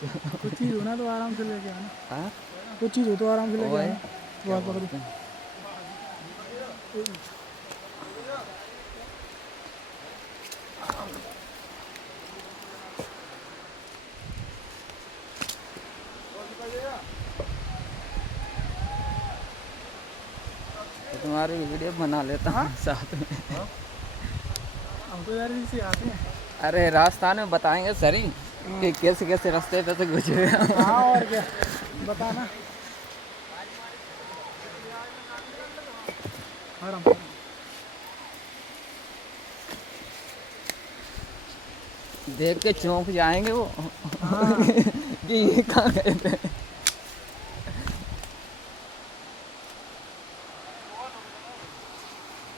कुछ चीज़ हो ना तो आराम से लेके आना। हाँ कुछ चीज़ हो तो आराम से लेके ओए आना। क्या बात पकड़ो। बोलते हैं? तो तुम्हारी वीडियो बना लेता हूँ साथ में। हम तो यार इसी आते हैं। अरे राजस्थान में बताएंगे सर ही कि कैसे कैसे रास्ते पे से गुजरे हम। हाँ और क्या बताना। आराम से। देख के चौंक जाएंगे वो हाँ कि ये कहाँ गए थे।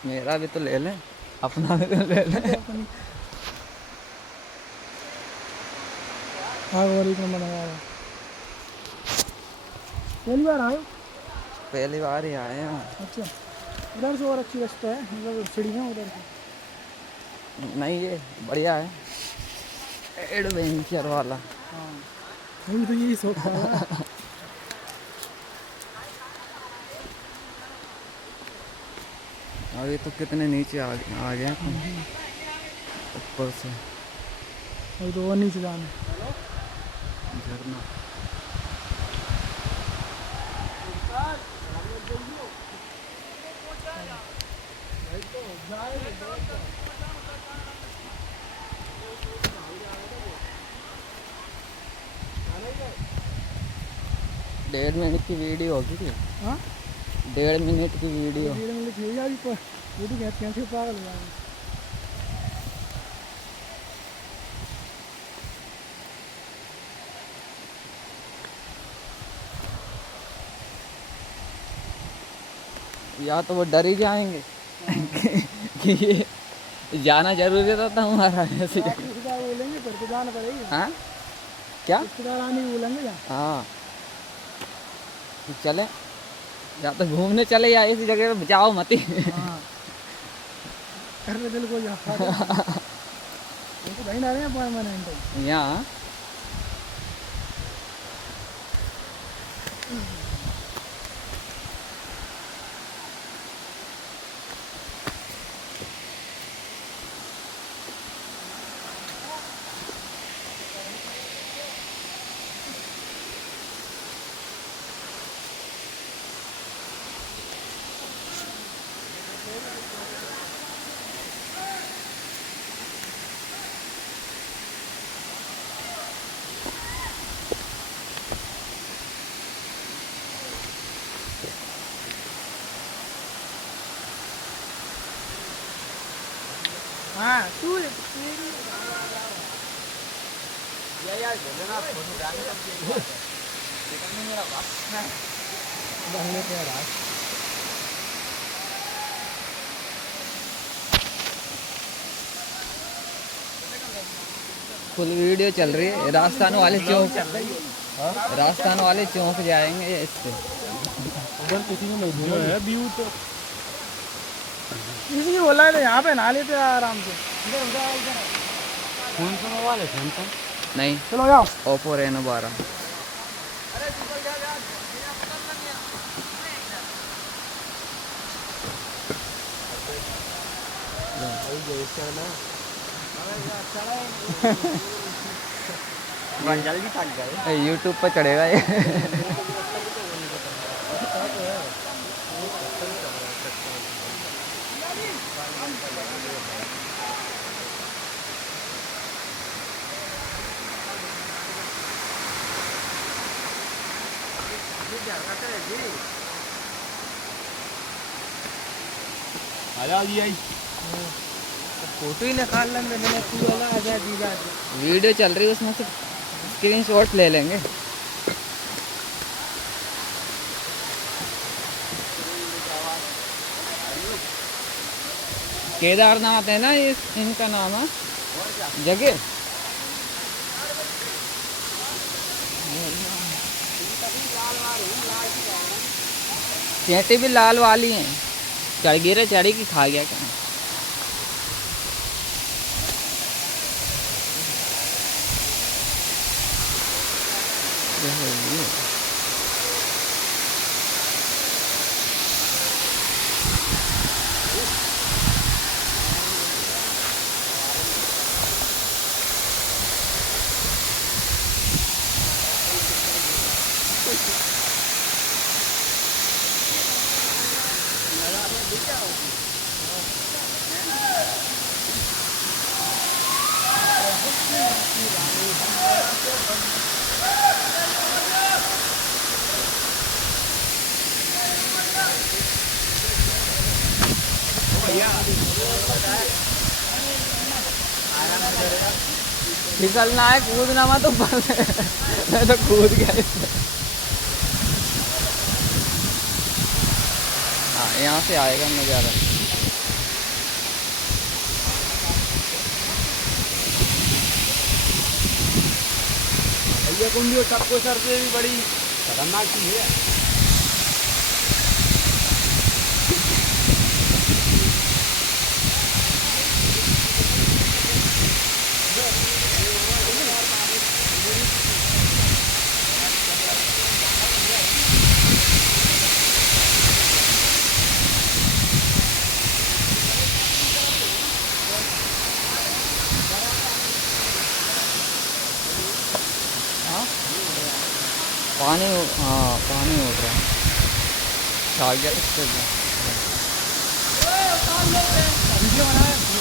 मेरा भी तो ले लें, अपना भी तो ले लें। हाँ और एक नंबर लगा रहा। पहली बार आए हो? पहली बार ही आए हैं। अच्छा उधर से और अच्छी रास्ता है मतलब सीढ़ियाँ उधर से। नहीं ये बढ़िया है, एडवेंचर वाला। हाँ मुझे तो यही शौक था यार। अभी तो कितने नीचे आ गए अपन ऊपर से अभी तो और नीचे जाना है। झरना। डेढ़ मिनट की वीडियो होगी क्या? हाँ 1.5 मिनट की वीडियो। धीरे मिनट यही आ पर वो तो कहते हैं पागल हो जाएंगे। या तो वो डर ही जाएंगे कि ये जाना जरूरी था हमारा ऐसे। रिश्तेदार बोलेंगे फिर तो जाना पड़ेगी। हाँ क्या? रिश्तेदार आने की बोलेंगे क्या? हाँ तो चले, या तो घूमने चले या इसी जगह पे जाओ मत ही। हाँ कर रहे दिल को जाता है। वो तो कहीं ना रहे हैं परमानेंट। यहाँ हाँ तू फुल वीडियो चल रही है। राजस्थान वाले चौक, राजस्थान वाले चौक जाएंगे इससे। उधर किसी ने नहीं जो है व्यू तो किसी बोला है तो यहाँ पे नहा लेते हैं आराम से। कौन सा मोबाइल है सैमसंग? नहीं चलो जाओ। Oppo Reno 12। जल्दी थक गए। यूट्यूब पर चढ़ेगा ये। फोटो ही निकाल लेंगे मैंने तू वाला आ जाए दीदा। वीडियो चल रही है उसमें से स्क्रीनशॉट ले लेंगे। केदारनाथ है ना ये, इनका नाम है जगह। चेटी भी लाल वाली हैं। चढ़ गिरे चढ़ी की खा गया क्या? क्या है ये? फिसलना है, कूदना मत ऊपर से। मैं तो कूद गया इसमें। हाँ, यहाँ से आएगा नज़ारा। भैया कुंडी और सबको सर से भी बड़ी खतरनाक चीज है। हाँ, पानी, हाँ पानी उड़ रहा है। आ गया इससे। वीडियो बनाया